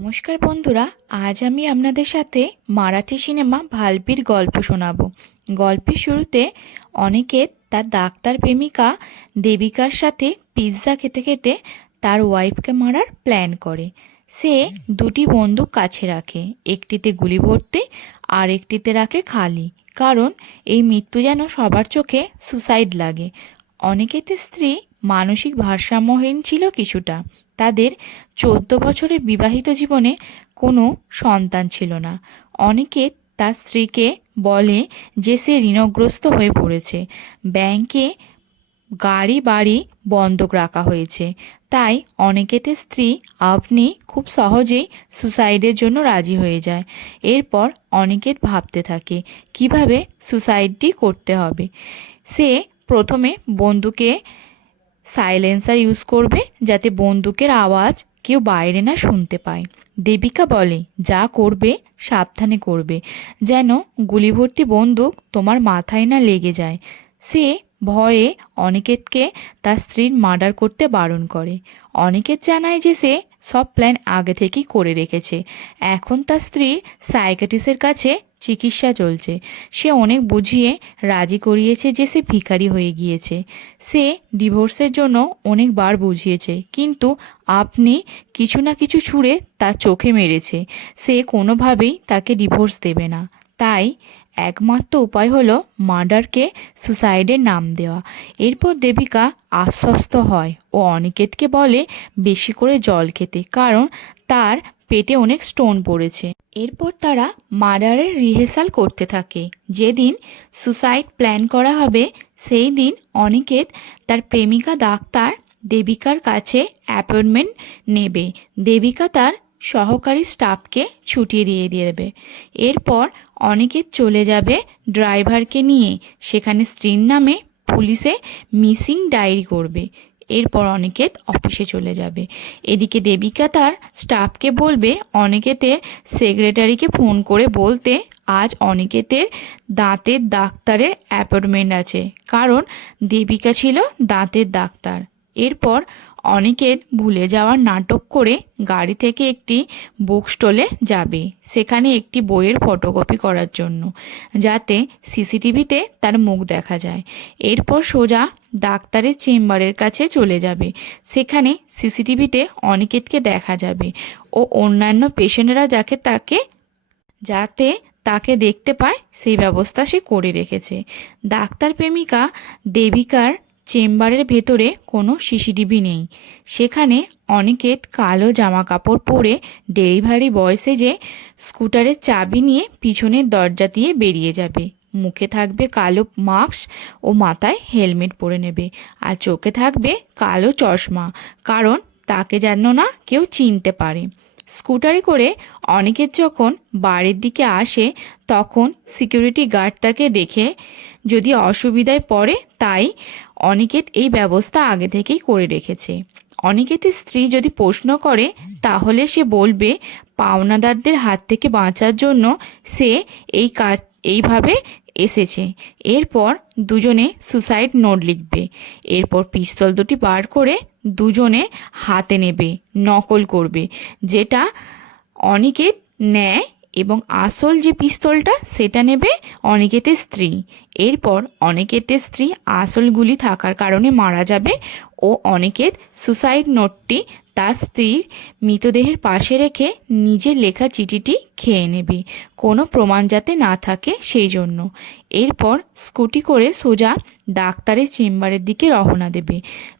নমস্কার বন্ধুরা, আজ আমি আপনাদের সাথে মারাঠি সিনেমা ভালপির গল্প শোনাবো। গল্পের শুরুতে অনেকে তার ডাক্তার প্রেমিকা দেবিকার সাথে পিৎজা খেতে খেতে তার ওয়াইফকে মারার প্ল্যান করে। সে দুটি বন্দুক কাছে রাখে, একটিতে গুলি ভর্তি আর একটিতে রাখে খালি। কারণ এই মৃত্যু যেন সবার চোখে সুসাইড লাগে। অনেকেতে স্ত্রী মানসিক ভারসাম্যহীন ছিল কিছুটা। তাদের চোদ্দ বছরের বিবাহিত জীবনে কোনো সন্তান ছিল না। অনেকে তার স্ত্রীকে বলে যে সে ঋণগ্রস্ত হয়ে পড়েছে। ব্যাংকে গাড়ি বাড়ি বন্ধক রাখা হয়েছে। তাই অনেকেতে স্ত্রী আপনি খুব সহজেই সুসাইডের জন্য রাজি হয়ে যায়। এরপর অনেকে ভাবতে থাকে, কীভাবে সুসাইডটি করতে হবে? সে প্রথমে বন্ধুকে সাইলেন্সার ইউজ করবে যাতে বন্দুকের আওয়াজ কেউ বাইরে না শুনতে পায়। দেবিকা বলে, যা করবে, সাবধানে করবে। যেন গুলিভর্তি বন্দুক তোমার মাথায় না লেগে যায় সে ভয়ে অনিকেতকে তার স্ত্রীর মার্ডার করতে বারণ করে। অনিকেত জানায় যে সে সব প্ল্যান আগে থেকেই করে রেখেছে। এখন তার স্ত্রী সাইকাটিসের কাছে চিকিৎসা চলছে। সে অনেক বুঝিয়ে রাজি করিয়েছে যে সে ভিখারি হয়ে গিয়েছে। সে ডিভোর্সের জন্য অনেকবার বুঝিয়েছে, কিন্তু আপনি কিছু না কিছু ছুঁড়ে তার চোখে মেরেছে। সে কোনোভাবেই তাকে ডিভোর্স দেবে না। তাই একমাত্র উপায় হলো মার্ডারকে সুসাইডের নাম দেওয়া। এরপর দেবিকা আশ্বস্ত হয় ও অনিকেতকে বলে বেশি করে জল খেতে, কারণ তার পেটে অনেক স্টোন পড়েছে। এরপর তারা মার্ডারের রিহার্সাল করতে থাকে। যেদিন সুসাইড প্ল্যান করা হবে, সেই দিন অনিকেত তার প্রেমিকা ডাক্তার দেবিকার কাছে অ্যাপয়েন্টমেন্ট নেবে। দেবিকা তার সহকারী স্টাফকে ছুটি দিয়ে দিয়ে দেবে। এরপর অনেকে চলে যাবে ড্রাইভারকে নিয়ে। সেখানে স্ত্রীর নামে পুলিশে মিসিং ডায়েরি করবে। এরপর অনিকেত অফিসে চলে যাবে। এদিকে দেবিকা তার স্টাফকে বলবে অনিকেতের সেক্রেটারিকে ফোন করে বলতে আজ অনিকেতের দাঁতের ডাক্তারের অ্যাপয়েন্টমেন্ট আছে। কারণ দেবিকা ছিল দাঁতের ডাক্তার। এরপর অনিকেত ভুলে যাওয়ার নাটক করে গাড়ি থেকে একটি বুক স্টলে যাবে, সেখানে একটি বইয়ের ফটোকপি করার জন্য, যাতে সিসিটিভিতে তার মুখ দেখা যায়। এরপর সোজা ডাক্তারের চেম্বারের কাছে চলে যাবে, সেখানে সিসিটিভিতে অনিকেতকে দেখা যাবে ও অন্যান্য পেশেন্টরা যাকে তাকে, যাতে তাকে দেখতে পায়, সেই ব্যবস্থা সে করে রেখেছে। ডাক্তার প্রেমিকা দেবিকার চেম্বারের ভেতরে কোনো সিসিটিভি নেই। সেখানে অনেকে কালো জামা কাপড় পরে ডেলিভারি বয় সেজে স্কুটারের চাবি নিয়ে পিছনের দরজা দিয়ে বেরিয়ে যাবে। মুখে থাকবে কালো মাস্ক ও মাথায় হেলমেট পরে নেবে। আর চোখে থাকবে কালো চশমা। কারণ তাকে যেন না কেউ চিনতে পারে। স্কুটারে করে অনেকের যখন বাড়ির দিকে আসে, তখন সিকিউরিটি গার্ড তাকে দেখে যদি অসুবিধায় পড়ে, তাই অনিকেত এই ব্যবস্থা আগে থেকেই করে রেখেছে। অনিকেতের স্ত্রী যদি প্রশ্ন করে, তাহলে সে বলবে, পাওনাদারদের হাত থেকে বাঁচার জন্য সে এই কাজ, এইভাবে এসেছে। এরপর দুজনে সুসাইড নোট লিখবে। এরপর পিস্তল দুটি বার করে দুজনে হাতে নেবে, নকল করবে, যেটা অনিকেত নেয় এবং আসল যে পিস্তলটা, সেটা নেবে অনিকেতের স্ত্রী। এরপর অনিকেতের স্ত্রী আসল গুলি থাকার কারণে মারা যাবে ও অনিকেত সুসাইড নোটটি তার স্ত্রীর মৃতদেহের পাশে রেখে নিজের লেখা চিঠিটি খেয়ে নেবে। কোনো প্রমাণ যাতে না থাকে সেই জন্য। এরপর স্কুটি করে সোজা ডাক্তারের চেম্বারের দিকে রওনা দেবে,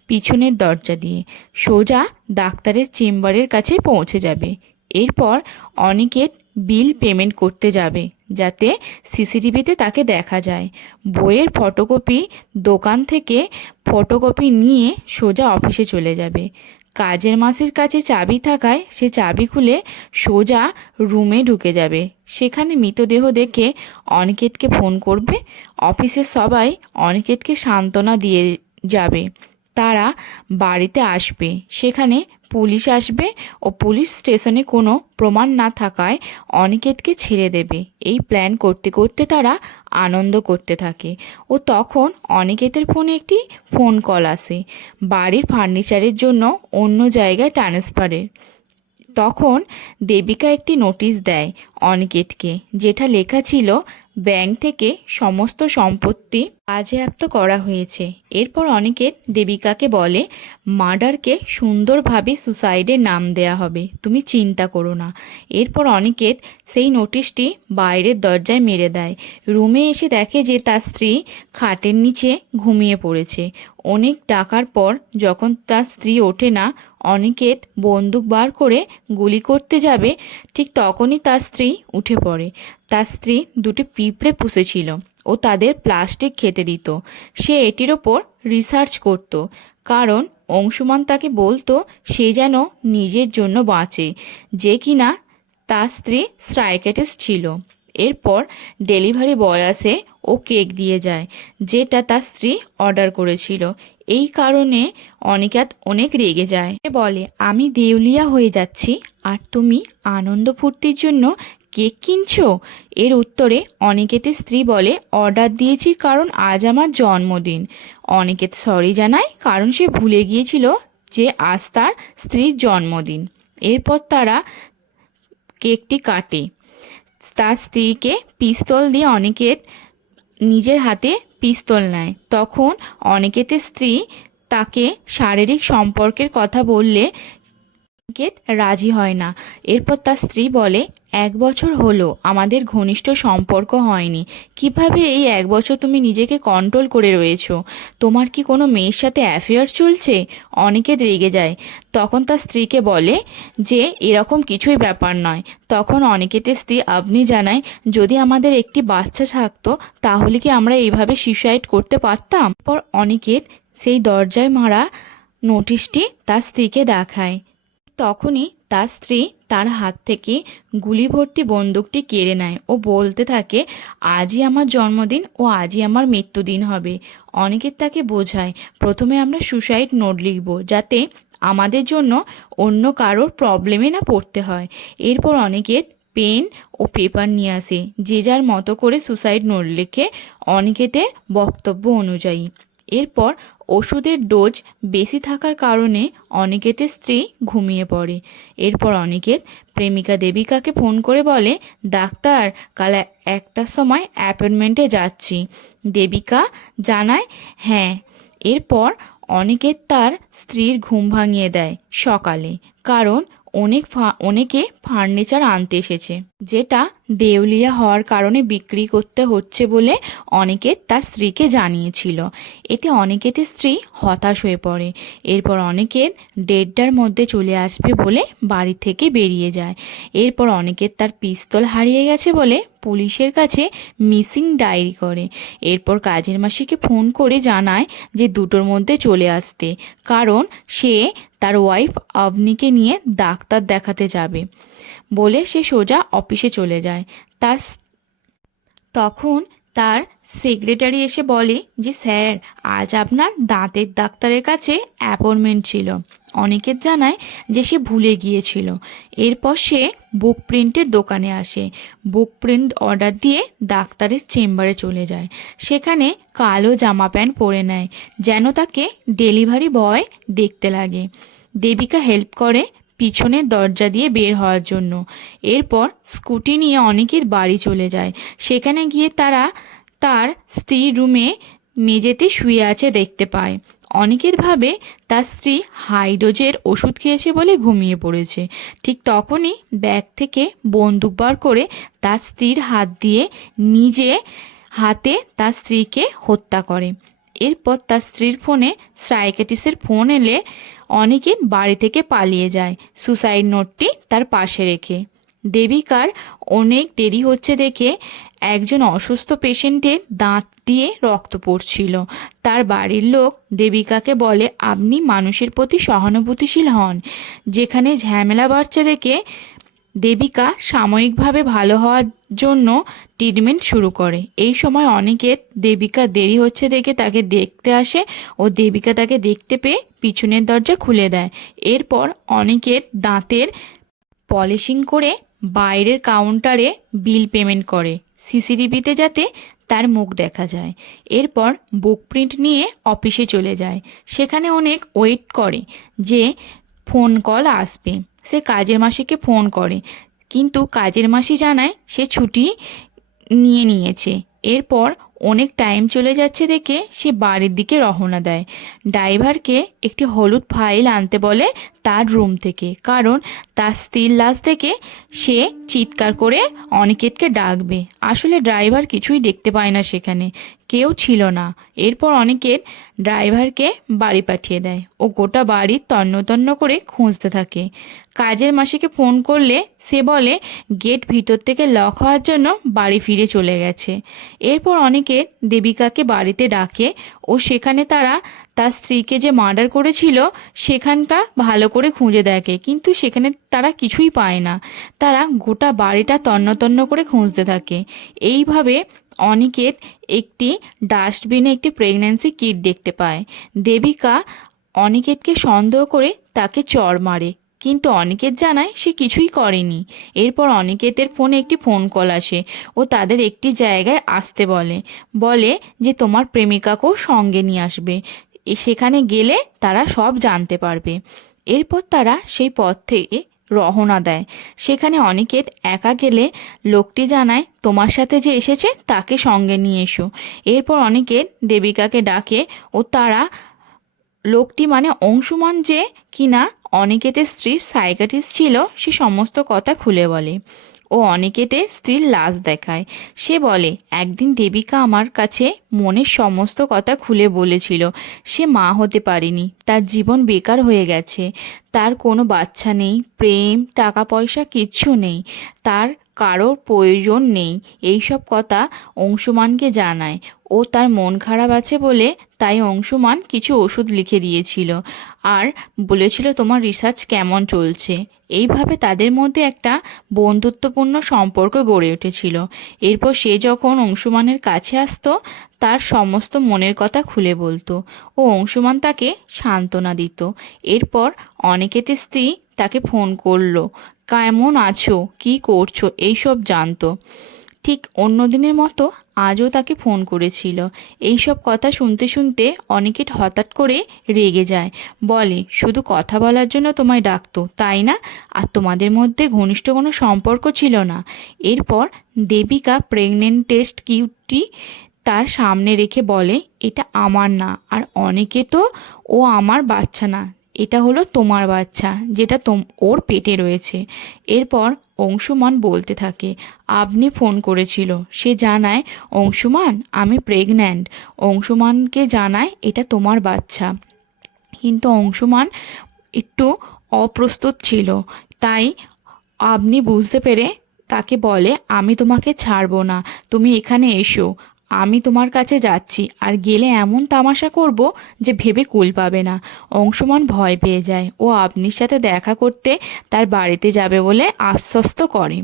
পিছনের দরজা দিয়ে। সোজা ডাক্তারের চেম্বারের কাছে পৌঁছে যাবে। এরপর অনিকেত বিল পেমেন্ট করতে যাবে, যাতে সিসিটিভিতে তাকে দেখা যায়। বইয়ের ফটোকপি দোকান থেকে ফটোকপি নিয়ে সোজা অফিসে চলে যাবে। কাজের মাসির কাছে চাবি থাকায় সে চাবি খুলে সোজা রুমে ঢুকে যাবে। সেখানে মৃতদেহ দেখে অনিকেতকে ফোন করবে। অফিসের সবাই অনিকেতকে সান্ত্বনা দিয়ে যাবে। তারা বাড়িতে আসবে। সেখানে পুলিশ আসবে ও পুলিশ স্টেশনে কোনো প্রমাণ না থাকায় অনিকেতকে ছেড়ে দেবে। এই প্ল্যান করতে করতে তারা আনন্দ করতে থাকে। ও তখন অনিকেতের ফোনে একটি ফোন কল আসে। বাড়ির ফার্নিচারের জন্য অন্য জায়গায় ট্রান্সফারের তখন দেবিকা একটি নোটিশ দেয় অনিকেতকে, যেটা লেখা ছিল ব্যাংক থেকে সমস্ত সম্পত্তি বাজেয়াপ্ত করা হয়েছে। এরপর অনিকেত দেবিকাকে বলে, মার্ডারকে সুন্দরভাবে সুসাইডের নাম দেয়া হবে। তুমি চিন্তা করো না। এরপর অনিকেত সেই নোটিশটি বাইরের দরজায় মেরে দেয়। রুমে এসে দেখে যে তার স্ত্রী খাটের নিচে ঘুমিয়ে পড়েছে। অনেক ডাকার পর যখন তার স্ত্রী ওঠে না অনিকেত বন্দুক বার করে গুলি করতে যাবে, ঠিক তখনই তার স্ত্রী উঠে পড়ে। তার স্ত্রী দুটি পিঁপড়ে পুষেছিল। ও তাদের প্লাস্টিক খেতে দিত। সে এটির ওপর রিসার্চ করত, কারণ অংশুমান তাকে বলতো সে যেন নিজের জন্য বাঁচে, যে কিনা তার স্ত্রী সাইকেটিস্ট ছিল। এরপর ডেলিভারি বয় আসে ও কেক দিয়ে যায়, যেটা তার স্ত্রী অর্ডার করেছিল। এই কারণে অনিকাত অনেক রেগে যায়। বলে, আমি দেউলিয়া হয়ে যাচ্ছি, আর তুমি আনন্দ ফুর্তির জন্য কেক কিনছো? এর উত্তরে, অনিকেতের স্ত্রী বলে, অর্ডার দিয়েছি কারণ আজ আমার জন্মদিন। অনিকেত সরি জানায়, কারণ সে ভুলে গিয়েছিল যে আজ তার স্ত্রীর জন্মদিন। এরপর তারা কেকটি কাটে। তার স্ত্রীকে পিস্তল দিয়ে অনিকেত নিজের হাতে পিস্তল নেয়। তখন অনিকেতের স্ত্রী তাকে শারীরিক সম্পর্কের কথা বললে অনিকেত রাজি হয় না। এরপর তার স্ত্রী বলে, এক বছর হলো, আমাদের ঘনিষ্ঠ সম্পর্ক হয়নি। কীভাবে এই এক বছর তুমি নিজেকে কন্ট্রোল করে রয়েছো? তোমার কি কোনো মেয়ের সাথে অ্যাফেয়ার চলছে? অনিকেত রেগে যায়। তখন তার স্ত্রীকে বলে যে, এরকম কিছুই ব্যাপার নয়। তখন অনিকেতের স্ত্রী আপনি জানায়, যদি আমাদের একটি বাচ্চা থাকতো, তাহলে কি আমরা এইভাবে সুসাইড করতে পারতাম? পর অনিকেত সেই দরজায় মারা নোটিশটি তার স্ত্রীকে দেখায়। তখনই তার স্ত্রী তার হাত থেকে গুলি ভর্তি বন্দুকটি কেড়ে নেয় ও বলতে থাকে, আজই আমার জন্মদিন ও আজই আমার মৃত্যুদিন হবে। অনেকের তাকে বোঝায়, প্রথমে আমরা সুসাইড নোট লিখব যাতে আমাদের জন্য অন্য কারোর প্রবলেমে না পড়তে হয়। এরপর অনেকের পেন ও পেপার নিয়ে আসে, যে যার মতো করে সুসাইড নোট লিখে অনিকেতের বক্তব্য অনুযায়ী। এরপর ওষুধের ডোজ বেশি থাকার কারণে অনিকেতের স্ত্রী ঘুমিয়ে পড়ে। এরপর অনিকেত প্রেমিকা দেবিকাকে ফোন করে বলে, ডাক্তার, কাল একটার সময় অ্যাপয়েন্টমেন্টে যাচ্ছি। দেবিকা জানায় হ্যাঁ। এরপর অনিকেত তার স্ত্রীর ঘুম ভাঙিয়ে দেয় সকালে, কারণ অনেক অনেকে ফার্নিচার আনতে এসেছে। যেটা দেউলিয়া হওয়ার কারণে বিক্রি করতে হচ্ছে বলে অনিকেত তার স্ত্রীকে জানিয়েছিল। এতে অনিকেতের স্ত্রী হতাশ হয়ে পড়ে। এরপর অনিকেত দেড়টার মধ্যে চলে আসবে বলে বাড়ি থেকে বেরিয়ে যায়। এরপর অনিকেত তার পিস্তল হারিয়ে গেছে বলে পুলিশের কাছে মিসিং ডায়েরি করে। এরপর কাজের মাসিকে ফোন করে জানায় যে দুটোর মধ্যে চলে আসতে। কারণ সে তার ওয়াইফ আবনিকে নিয়ে ডাক্তার দেখাতে যাবে। বলে সে সোজা অফিসে চলে যায়। তার তখন তার সেক্রেটারি এসে বলে যে, স্যার, আজ আপনার দাঁতের ডাক্তারের কাছে অ্যাপয়েন্টমেন্ট ছিল। অনেকের জানায় যে সে ভুলে গিয়েছিল। এরপর সে বুক প্রিন্টের দোকানে আসে। বুক প্রিন্ট অর্ডার দিয়ে ডাক্তারের চেম্বারে চলে যায়। সেখানে কালো জামা প্যান্ট পরে নেয়, যেন তাকে ডেলিভারি বয় দেখতে লাগে। দেবিকা হেল্প করে পিছনের দরজা দিয়ে বের হওয়ার জন্য। এরপর স্কুটি নিয়ে অনেকের বাড়ি চলে যায়। সেখানে গিয়ে তারা তার স্ত্রী রুমে মেঝেতে শুয়ে আছে দেখতে পায়। অনেকের ভাবে তার স্ত্রী হাইড্রোজের ওষুধ খেয়েছে বলে ঘুমিয়ে পড়েছে। ঠিক তখনই ব্যাগ থেকে বন্দুক বার করে তার স্ত্রীর হাত দিয়ে নিজে হাতে তার স্ত্রীকে হত্যা করে। এরপর তার স্ত্রীর ফোনে সাইকেটিসের ফোন এলে অনেকে বাড়ি থেকে পালিয়ে যায়। সুসাইড নোটটি তার পাশে রেখে। দেবিকার অনেক দেরি হচ্ছে দেখে একজন অসুস্থ পেশেন্টের দাঁত দিয়ে রক্ত পড়ছিল। তার বাড়ির লোক দেবিকাকে বলে, আপনি মানুষের প্রতি সহানুভূতিশীল হন। যেখানে ঝামেলা বাড়ছে দেখে দেবিকা সাময়িকভাবে ভালো হওয়ার জন্য ট্রিটমেন্ট শুরু করে। এই সময় অনেকের দেবিকা দেরি হচ্ছে দেখে তাকে দেখতে আসে ও দেবিকা তাকে দেখতে পেয়ে পিছনের দরজা খুলে দেয়। এরপর অনেকের দাঁতের পলিশিং করে বাইরের কাউন্টারে বিল পেমেন্ট করে সিসিটিভিতে যাতে তার মুখ দেখা যায়। এরপর বুক প্রিন্ট নিয়ে অফিসে চলে যায়। সেখানে অনেক ওয়েট করে যে ফোন কল আসবে। সে কাজের মাসিকে ফোন করে। কিন্তু কাজের মাসি জানায় সে ছুটি নিয়ে নিয়েছে। এরপর অনেক টাইম চলে যাচ্ছে দেখে সে বাড়ির দিকে রওনা দেয়। ড্রাইভারকে একটি হলুদ ফাইল আনতে বলে তার রুম থেকে। কারণ তার স্ত্রীর লাশ থেকে সে চিৎকার করে অনিকেতকে ডাকবে। আসলে ড্রাইভার কিছুই দেখতে পায় না সেখানে। কেউ ছিল না। এরপর অনিকেত ড্রাইভারকে বাড়ি পাঠিয়ে দেয় ও গোটা বাড়ি তন্ন তন্ন করে খুঁজতে থাকে। কাজের মাসিকে ফোন করলে সে বলে, গেট ভিতর থেকে লক হওয়ার জন্য বাড়ি ফিরে চলে গেছে। এরপর অনেকে দেবিকাকে বাড়িতে ডাকে ও সেখানে তারা তার স্ত্রীকে যে মার্ডার করেছিল, সেখানটা ভালো করে খুঁজে দেখে। কিন্তু সেখানে তারা কিছুই পায় না। তারা গোটা বাড়িটা তন্ন তন্ন করে খুঁজতে থাকে। এইভাবে অনিকেত একটি ডাস্টবিনে একটি প্রেগন্যান্সি কিট দেখতে পায়। দেবিকা অনিকেতকে সন্দেহ করে তাকে চড় মারে। কিন্তু অনিকেত জানায় সে কিছুই করেনি। এরপর অনিকেতের ফোনে একটি ফোন কল আসে ও তাদের একটি জায়গায় আসতে বলে। বলে যে তোমার প্রেমিকাকেও সঙ্গে নিয়ে আসবে। সেখানে গেলে তারা সব জানতে পারবে। এরপর তারা সেই পথ থেকে রওনা দেয়। সেখানে অনিকেত একা গেলে লোকটি জানায়, তোমার সাথে যে এসেছে, তাকে সঙ্গে নিয়ে এসো। এরপর অনিকেত দেবিকাকে ডাকে, ও তারা লোকটি মানে অংশুমান যে কিনা অনিকেতের স্ত্রীর সাইকাটিস্ট ছিল, সে সমস্ত কথা খুলে বলে। ও অনেকেতে স্ত্রীর লাশ দেখায়। সে বলে, একদিন দেবিকা আমার কাছে মনের সমস্ত কথা খুলে বলেছিল। সে মা হতে পারেনি। তার জীবন বেকার হয়ে গেছে। তার কোনো বাচ্চা নেই, প্রেম টাকা পয়সা কিচ্ছু নেই। তার কারোর প্রয়োজন নেই। এইসব কথা অংশুমানকে জানায়। ও তার মন খারাপ আছে বলে তাই অংশুমান কিছু ওষুধ লিখে দিয়েছিল। আর বলেছিল, তোমার রিসার্চ কেমন চলছে? এইভাবে তাদের মধ্যে একটা বন্ধুত্বপূর্ণ সম্পর্ক গড়ে উঠেছিল। এরপর সে যখন অংশুমানের কাছে আসতো, তার সমস্ত মনের কথা খুলে বলতো ও অংশুমান তাকে সান্ত্বনা দিত। এরপর অনেকেতে স্ত্রী তাকে ফোন করল, কেমন আছো? কি করছ? এইসব জানতো। ঠিক অন্য দিনের মতো আজও তাকে ফোন করেছিল। এইসব কথা শুনতে শুনতে অনিকেট হঠাৎ করে রেগে যায়। বলে, শুধু কথা বলার জন্য তোমায় ডাকতো, তাই না? আর তোমাদের মধ্যে ঘনিষ্ঠ কোনো সম্পর্ক ছিল না। এরপর দেবিকা প্রেগনেন্ট টেস্ট কিউটি তার সামনে রেখে বলে, এটা আমার না, আর অনেকে তো ও আমার বাচ্চা না। এটা হলো তোমার বাচ্চা, যেটা তোম, ওর পেটে রয়েছে। এরপর অংশুমান বলতে থাকে, আপনি ফোন করেছিল। সে জানায়, অংশুমান, আমি প্রেগন্যান্ট অংশুমানকে জানায়, এটা তোমার বাচ্চা। কিন্তু অংশুমান একটু অপ্রস্তুত ছিল। তাই আপনি বুঝতে পেরে তাকে বলে, আমি তোমাকে ছাড়বো না। তুমি এখানে এসো। আমি তোমার কাছে যাচ্ছি, আর গেলে এমন তামাশা করব যে ভেবে কুল পাবে না। অংশমান ভয় পেয়ে যায়। ও আপনির সাথে দেখা করতে তার বাড়িতে যাবে বলে আশ্বস্ত করে।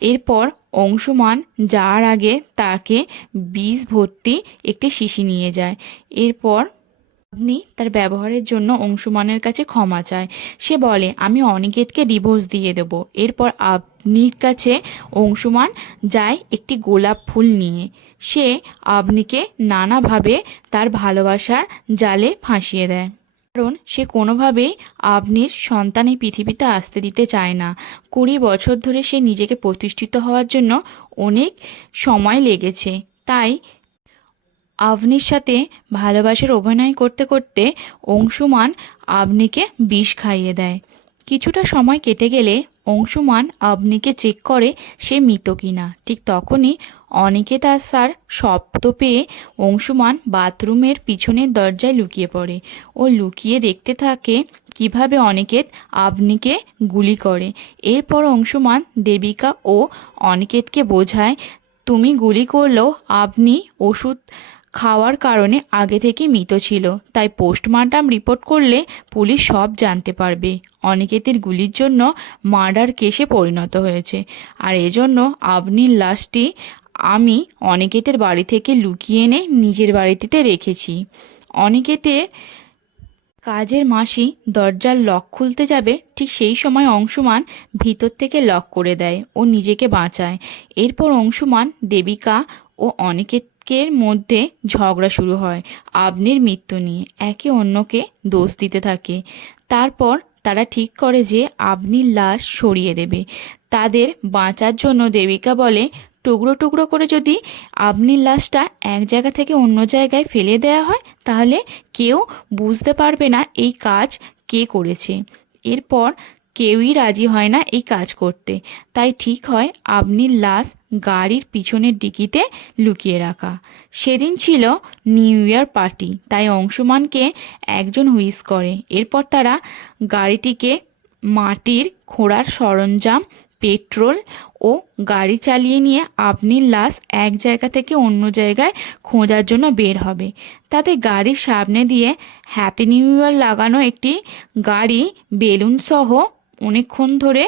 এরপর অংশমান যাওয়ার আগে তাকে বিষ ভর্তি একটি শিশি নিয়ে যায়। এরপর আপনি তার ব্যবহারের জন্য অংশুমানের কাছে ক্ষমা চায়। সে বলে, আমি অনিকেতকে ডিভোর্স দিয়ে দেবো। এরপর আপনির কাছে অংশুমান যায় একটি গোলাপ ফুল নিয়ে। সে আপনিকে নানাভাবে তার ভালোবাসার জালে ফাঁসিয়ে দেয়। কারণ সে কোনোভাবেই আপনির সন্তান এই পৃথিবীতে আসতে দিতে চায় না। কুড়ি বছর ধরে সে নিজেকে প্রতিষ্ঠিত হওয়ার জন্য অনেক সময় লেগেছে। তাই আবনির সাথে ভালোবাসার অভিনয় করতে করতে অংশুমান আবনিকে বিষ খাইয়ে দেয়। কিছুটা সময় কেটে গেলে অংশুমান আবনিকে চেক করে সে মৃত কিনা। ঠিক তখনই অনিকেত আসার শব্দ পেয়ে অংশুমান বাথরুমের পিছনের দরজায় লুকিয়ে পড়ে ও লুকিয়ে দেখতে থাকে কীভাবে অনিকেত আবনিকে গুলি করে। এরপর অংশুমান দেবিকা ও অনিকেতকে বোঝায়, তুমি গুলি করলেও আপনি ওষুধ খাওয়ার কারণে আগে থেকে মৃত ছিল। তাই পোস্টমর্টম রিপোর্ট করলে পুলিশ সব জানতে পারবে। অনিকেতের গুলির জন্য মার্ডার কেসে পরিণত হয়েছে। আর এজন্য আপনির লাশটি আমি অনিকেতের বাড়ি থেকে লুকিয়ে এনে নিজের বাড়িতে রেখেছি। অনিকেতের কাজের মাসি দরজার লক খুলতে যাবে, ঠিক সেই সময় অংশুমান ভিতর থেকে লক করে দেয় ও নিজেকে বাঁচায়। এরপর অংশুমান দেবিকা ও অনেকের মধ্যে ঝগড়া শুরু হয়। আবনির মৃত্যু নিয়ে একে অন্যকে দোষ দিতে থাকে। তারপর তারা ঠিক করে যে আবনির লাশ সরিয়ে দেবে। তাদের বাঁচার জন্য দেবিকা বলে, টুকরো টুকরো করে যদি আবনির লাশটা এক জায়গা থেকে অন্য জায়গায় ফেলে দেওয়া হয়, তাহলে কেউ বুঝতে পারবে না এই কাজ কে করেছে। এরপর কেউই রাজি হয় না এই কাজ করতে। তাই ঠিক হয় আবনির লাশ গাড়ির পিছনের ডিকিতে লুকিয়ে রাখা। সেদিন ছিল নিউ ইয়ার পার্টি, তাই অংশমানকে একজন হুইস করে। এরপর তারা গাড়িটিকে মাটির খোঁড়ার সরঞ্জাম, পেট্রোল ও গাড়ি চালিয়ে নিয়ে আপনি লাশ এক জায়গা থেকে অন্য জায়গায় খোঁজার জন্য বের হবে। তাতে গাড়ির সামনে দিয়ে হ্যাপি নিউ ইয়ার লাগানো একটি গাড়ি, বেলুন সহ অনেকক্ষণ ধরে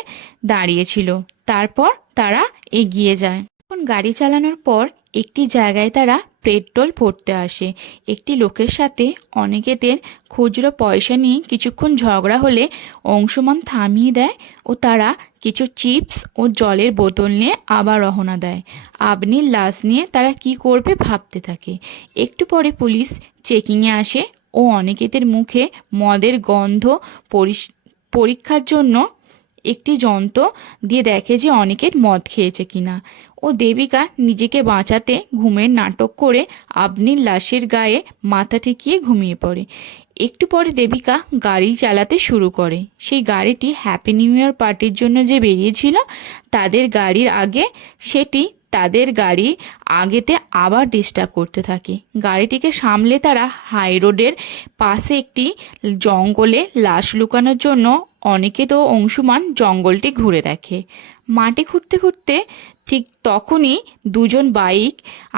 দাঁড়িয়েছিল। তারপর তারা এগিয়ে যায়। এখন গাড়ি চালানোর পর একটি জায়গায় তারা পেট্রোল ভরতে আসে। একটি লোকের সাথে অনেকেদের খুচরো পয়সা নিয়ে কিছুক্ষণ ঝগড়া হলে অংশমান থামিয়ে দেয় ও তারা কিছু চিপস ও জলের বোতল নিয়ে আবার রওনা দেয়। আবনির লাশ নিয়ে তারা কি করবে ভাবতে থাকে। একটু পরে পুলিশ চেকিংয়ে আসে ও অনেকেদের মুখে মদের গন্ধ পরিস পরীক্ষার জন্য একটি যন্ত্র দিয়ে দেখে যে অনেকের মদ খেয়েছে কিনা। ও দেবিকা নিজেকে বাঁচাতে ঘুমের নাটক করে আবনির লাশের গায়ে মাথা ঠেকিয়ে ঘুমিয়ে পড়ে। একটু পরে দেবিকা গাড়ি চালাতে শুরু করে। সেই গাড়িটি হ্যাপি নিউ ইয়ার পার্টির জন্য যে বেরিয়েছিল, তাদের গাড়ির আগে সেটি তাদের গাড়ি আগেতে আবার ডিস্টার্ব করতে থাকে। গাড়িটিকে সামলে তারা হাই রোডের পাশে একটি জঙ্গলে লাশ লুকানোর জন্য অনেকে তো অংশুমান জঙ্গলটি ঘুরে দেখে। মাটি খুঁড়তে খুঁড়তে ঠিক তখনই দুজন বাইক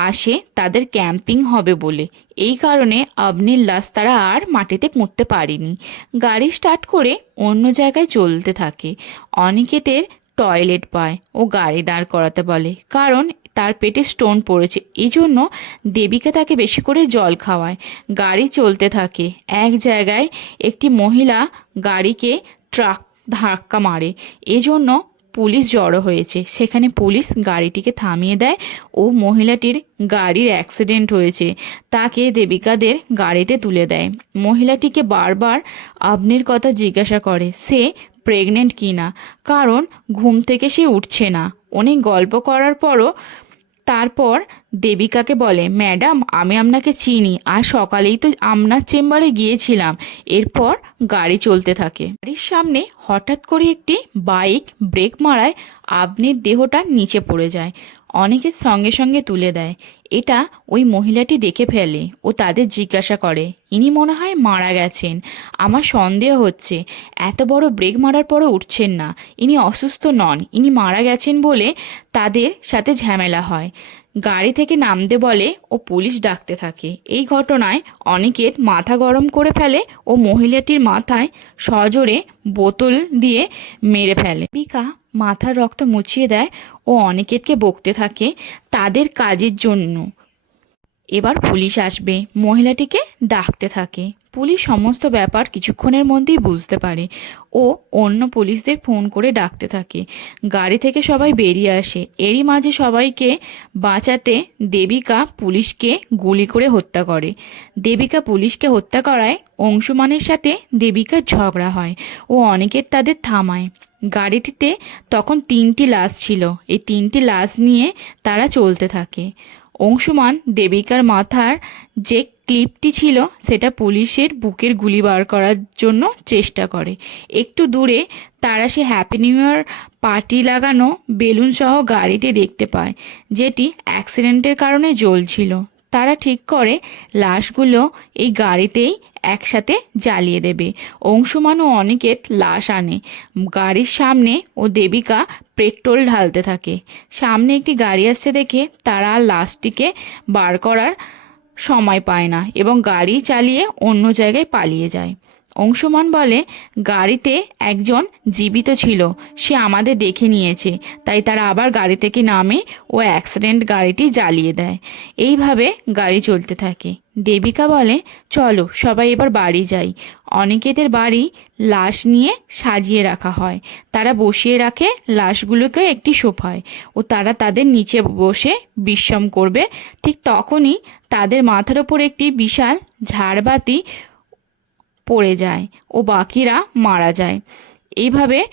আসে, তাদের ক্যাম্পিং হবে বলে। এই কারণে আবনির লাশ তারা আর মাটিতে পুঁততে পারেনি। গাড়ি স্টার্ট করে অন্য জায়গায় চলতে থাকে। অনেকেদের টয়লেট পায়। ও গাড়ি দাঁড় করাতে বলে। কারণ তার পেটে স্টোন পড়েছে। এই জন্য দেবিকা তাকে বেশি করে জল খাওয়ায়। গাড়ি চলতে থাকে। এক জায়গায় একটি মহিলা গাড়িকে ট্রাক ধাক্কা মারে। এজন্য পুলিশ জড়ো হয়েছে। সেখানে পুলিশ গাড়িটিকে থামিয়ে দেয় ও মহিলাটির গাড়ির অ্যাক্সিডেন্ট হয়েছে। তাকে দেবিকাদের গাড়িতে তুলে দেয়। মহিলাটিকে বারবার আপনির কথা জিজ্ঞাসা করে। সে প্রেগনেন্ট কি না কারণ ঘুম থেকে সে উঠছে না। অনেক গল্প করার পরও তারপর দেবিকাকে বলে, ম্যাডাম, আমি আপনাকে চিনি। আর সকালেই তো আপনার চেম্বারে গিয়েছিলাম। এরপর গাড়ি চলতে থাকে। গাড়ির সামনে হঠাৎ করে একটি বাইক ব্রেক মারায় আপনির দেহটা নিচে পড়ে যায়। অনেকের সঙ্গে সঙ্গে তুলে দেয়। এটা ওই মহিলাটি দেখে ফেলে ও তাদের জিজ্ঞাসা করে, ইনি মনে হয় মারা গেছেন। আমার সন্দেহ হচ্ছে। এত বড় ব্রেক মারার পরও উঠছেন না। ইনি অসুস্থ নন। ইনি মারা গেছেন বলে তাদের সাথে ঝামেলা হয়। গাড়ি থেকে নামতে বলে ও পুলিশ ডাকতে থাকে। এই ঘটনায় অনেকের মাথা গরম করে ফেলে ও মহিলাটির মাথায় সজোরে বোতল দিয়ে মেরে ফেলে। বিকা মাথার রক্ত মুছিয়ে দেয় ও অনেকেরকে বকতে থাকে তাদের কাজের জন্য। এবার পুলিশ আসবে। মহিলাটিকে ডাকতে থাকে। পুলিশ সমস্ত ব্যাপার কিছুক্ষণের মধ্যেই বুঝতে পারে। ও অন্য পুলিশদের ফোন করে ডাকতে থাকে। গাড়ি থেকে সবাই বেরিয়ে আসে। এরই মাঝে সবাইকে বাঁচাতে দেবিকা পুলিশকে গুলি করে হত্যা করে। দেবিকা পুলিশকে হত্যা করায় অংশুমানের সাথে দেবিকার ঝগড়া হয় ও অনেকের তাদের থামায়। গাড়িটিতে তখন তিনটি লাশ ছিল। এই তিনটি লাশ নিয়ে তারা চলতে থাকে। অংশুমান দেবিকার মাথার যে ক্লিপটি ছিল, সেটা পুলিশের বুকের গুলি বার করার জন্য চেষ্টা করে। একটু দূরে তারা সে হ্যাপি নিউ ইয়ার পার্টি লাগানো বেলুন সহ গাড়িটি দেখতে পায়, যেটি অ্যাক্সিডেন্টের কারণে জ্বলছিল। তারা ঠিক করে, লাশগুলো এই গাড়িতেই একসাথে জ্বালিয়ে দেবে। অংশুমান ও অনিকেত লাশ আনে। গাড়ির সামনে ও দেবিকা পেট্রোল ঢালতে থাকে। সামনে একটি গাড়ি আসছে দেখে তারা লাশটিকে বার করার সময় পায় না এবং গাড়ি চালিয়ে অন্য জায়গায় পালিয়ে যায়। অংশুমান বলে, গাড়িতে একজন জীবিত ছিল। সে আমাদের দেখে নিয়েছে। তাই তারা আবার গাড়ি থেকে নামে ও অ্যাক্সিডেন্ট গাড়িটি জ্বালিয়ে দেয়। এইভাবে গাড়ি চলতে থাকে। দেবিকা বলে, চলো, সবাই এবার বাড়ি যাই। অনেকেদের বাড়ি লাশ নিয়ে সাজিয়ে রাখা হয়। তারা বসিয়ে রাখে লাশগুলোকে একটি সোফায়। ও তারা তাদের নিচে বসে বিশ্রাম করবে। ঠিক তখনই তাদের মাথার ওপর একটি বিশাল ঝাড়বাতি পড়ে যায় ও বাকিরা মারা যায়। এইভাবে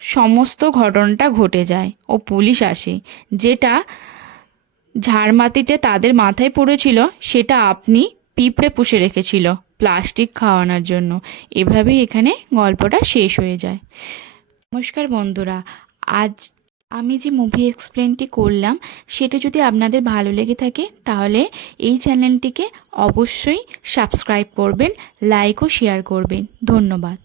সমস্ত ঘটনাটা ঘটে যায় ও পুলিশ আসে। যেটা ঝাড়মাতিতে তাদের মাথায় পড়েছিল, সেটা আপনি পিঁপড়ে পুষে রেখেছিল প্লাস্টিক খাওয়ানোর জন্য। এভাবেই এখানে গল্পটা শেষ হয়ে যায়। নমস্কার বন্ধুরা, আজ আমি যে মুভি এক্সপ্লেনটি করলাম, সেটা যদি আপনাদের ভালো লেগে থাকে, তাহলে এই চ্যানেলটিকে অবশ্যই সাবস্ক্রাইব করবেন লাইক ও শেয়ার করবেন। ধন্যবাদ।